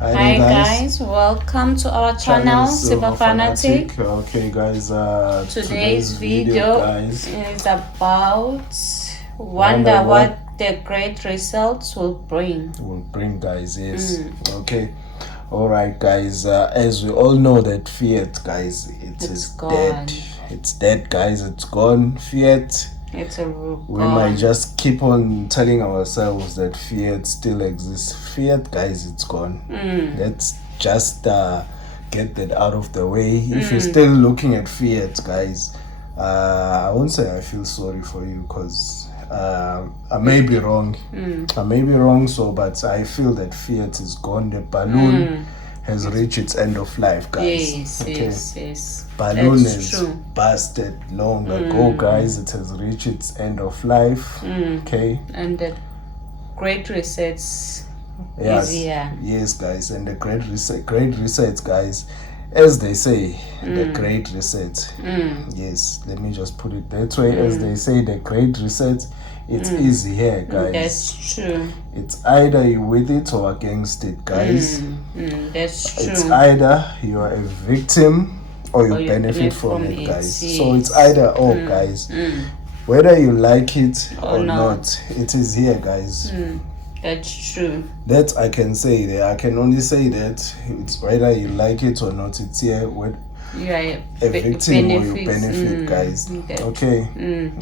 Hi guys. guys, welcome to our channel Silver Fanatic. Okay guys, Today's video guys, is about wonder what the great results will bring. Guys, yes. Okay. Alright guys, as we all know that fiat guys, it's gone. Dead. It's dead guys, it's gone. Fiat, it's a we might just keep on telling ourselves that fiat still exists. Fiat guys, it's gone. Let's just get that out of the way. If you're still looking at fiat guys, I won't say I feel sorry for you, because I may be wrong. But I feel that fiat is gone. The balloon has reached its end of life, guys. Yes. Balloon is busted long ago, guys. It has reached its end of life. Okay. And the great resets is here. Yes, guys. And the great reset, guys. As they say, the great reset. Yes, let me just put it that way. As they say, the great reset. It's easy here, guys. That's true. It's either you with it or against it, guys. That's true. It's either you are a victim or you benefit from it, guys. Yes. So it's either or, guys. Whether you like it or not, it is here, guys. That's true. That I can say there. I can only say that it's whether you like it or not, it's here. You are a victim or you benefit, guys. Okay.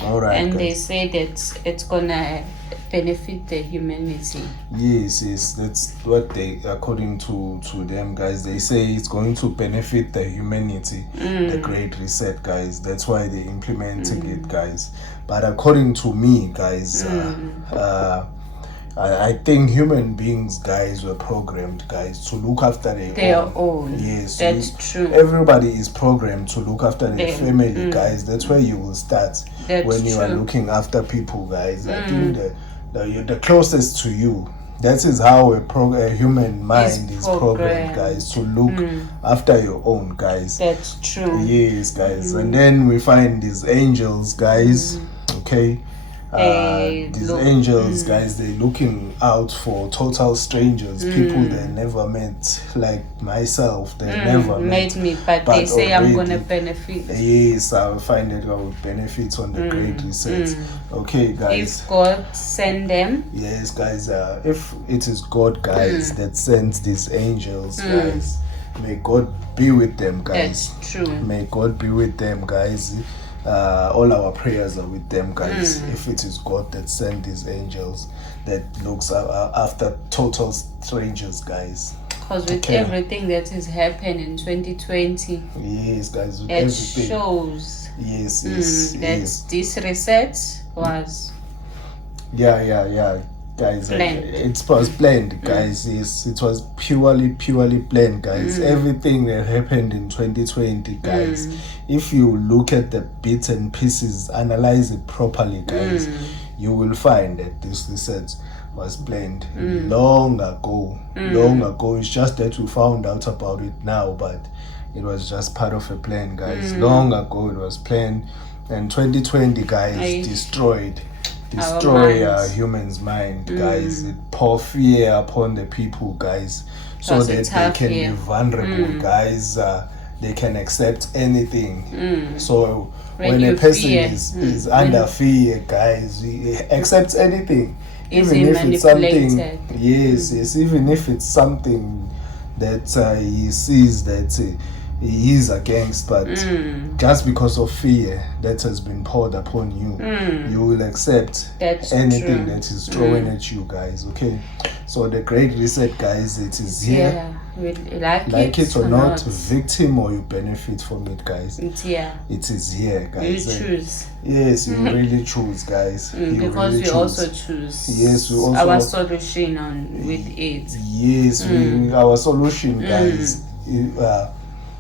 All right. And guys, they say that it's gonna benefit the humanity. Yes. That's what they, according to them, guys. They say it's going to benefit the humanity. The great reset, guys. That's why they implementing it, guys. But according to me, guys, I think human beings, guys, were programmed, guys, to look after their own. Yes, that's true. Everybody is programmed to look after their family, guys. That's where you will start when you are looking after people, guys. I think the closest to you. That is how a human mind is programmed, guys, to look after your own, guys. That's true. Yes, guys. And then we find these angels, guys. Okay. These angels, guys, they're looking out for total strangers, people they never met, like myself. They never met me, but they say already, I'm gonna benefit. Yes, I find that I would benefit on the great reset. Okay, guys. If God send them. Yes, guys. If it is God, guys, that sends these angels, guys, may God be with them, guys. That's true. May God be with them, guys. All our prayers are with them, guys. If it is God that sent these angels that looks after total strangers, guys. Because with everything that has happened in 2020, yes, guys, with it everything shows that this reset was guys, planned. It was planned, guys. Yes, it was purely planned, guys. Everything that happened in 2020, guys, if you look at the bits and pieces, analyze it properly, guys, you will find that this research was planned long ago. It's just that we found out about it now, but it was just part of a plan, guys. Long ago it was planned, and 2020, guys, destroy humans' mind, guys. It pour fear upon the people, guys, so that they can be vulnerable, guys. They can accept anything. So when a person is under fear, guys, he accepts anything, even if it's something. Yes, even if it's something that he sees that he is against, but just because of fear that has been poured upon you, you will accept anything that is thrown at you, guys. Okay, so the great reset, guys, it is here. Like it or not, victim or you benefit from it, guys. It's here. It is here, guys. You choose. Yes, you really choose, guys. Because really we also choose. Yes, we also our solution with it. Yes, our solution, guys.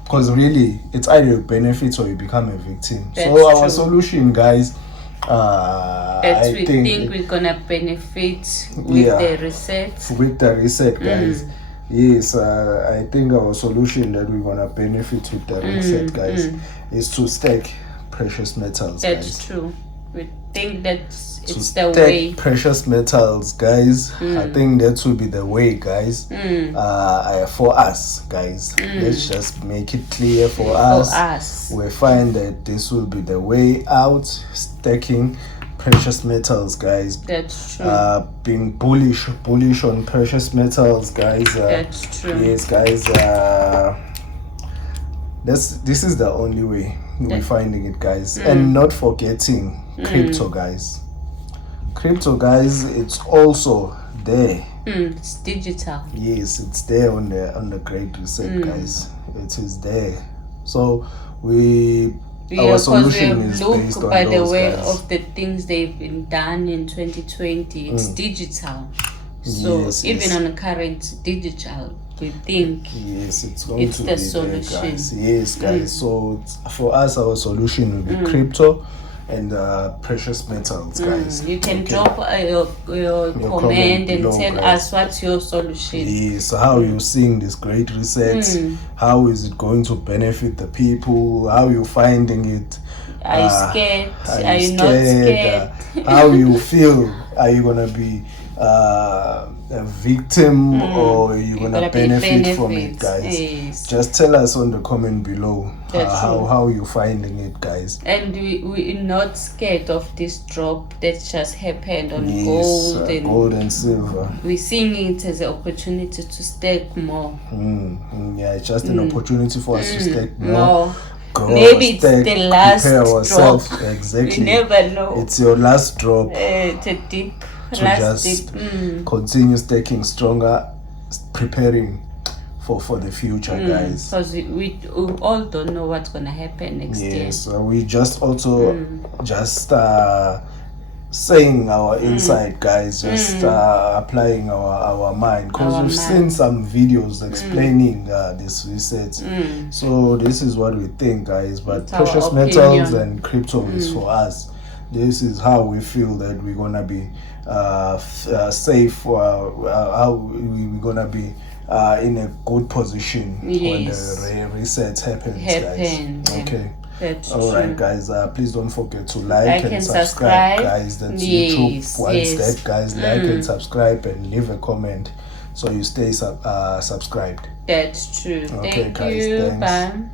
Because really, it's either you benefit or you become a victim. That's so our true. Solution, guys, I think we're gonna benefit with the reset. With the reset, guys. Yes, I think our solution that we're gonna benefit with the reset, guys, is to stack precious metals. That's true. We think that it's to the stack way. precious metals, guys. I think that will be the way, guys. For us, guys, let's just make it clear for us. We find that this will be the way out, stacking precious metals, guys. That's true. Being bullish on precious metals, guys. That's true. Yes, guys. This is the only way we're finding it, guys. And not forgetting crypto, guys. Crypto, guys, it's also there. It's digital. Yes, it's there on the Great Reset, guys. It is there. So our solution is based on by the those, way guys. of the things they've been done in 2020. It's digital. So Yes, even on current digital, we think it's going to the be solution. there, guys. Yes, guys. So for us, our solution will be crypto and precious metals, guys. You can drop your comment and below, tell guys. us what's your solution. Yes, how you seeing this Great Reset? How is it going to benefit the people? How you finding it? Are you scared? Are you not scared? scared? How you feel? Are you gonna be a victim or you're gonna benefit from it, guys? Yes. Just tell us on the comment below how you finding it, guys. And we're not scared of this drop that just happened on gold and silver. We're seeing it as an opportunity to stack more. Yeah, it's just an opportunity for us to stack more. Maybe it's the last drop. Exactly. You never know. It's your last drop. It's a deep. To just continue stacking stronger, preparing for the future, guys. Because we all don't know what's gonna happen next year. Yes, we just also just saying our insight, guys. Just applying our mind, because we've seen some videos explaining this reset. So this is what we think, guys. But It's precious our metals opinion. and crypto is for us. This is how we feel that we're gonna be safe. How we're gonna be in a good position when the reset happens, guys. Okay. That's all right, guys. Please don't forget to like and subscribe, guys. That's YouTube. Once that, guys, like and subscribe and leave a comment so you stay subscribed. That's true. Okay, Thank guys. you. Thanks. Bye.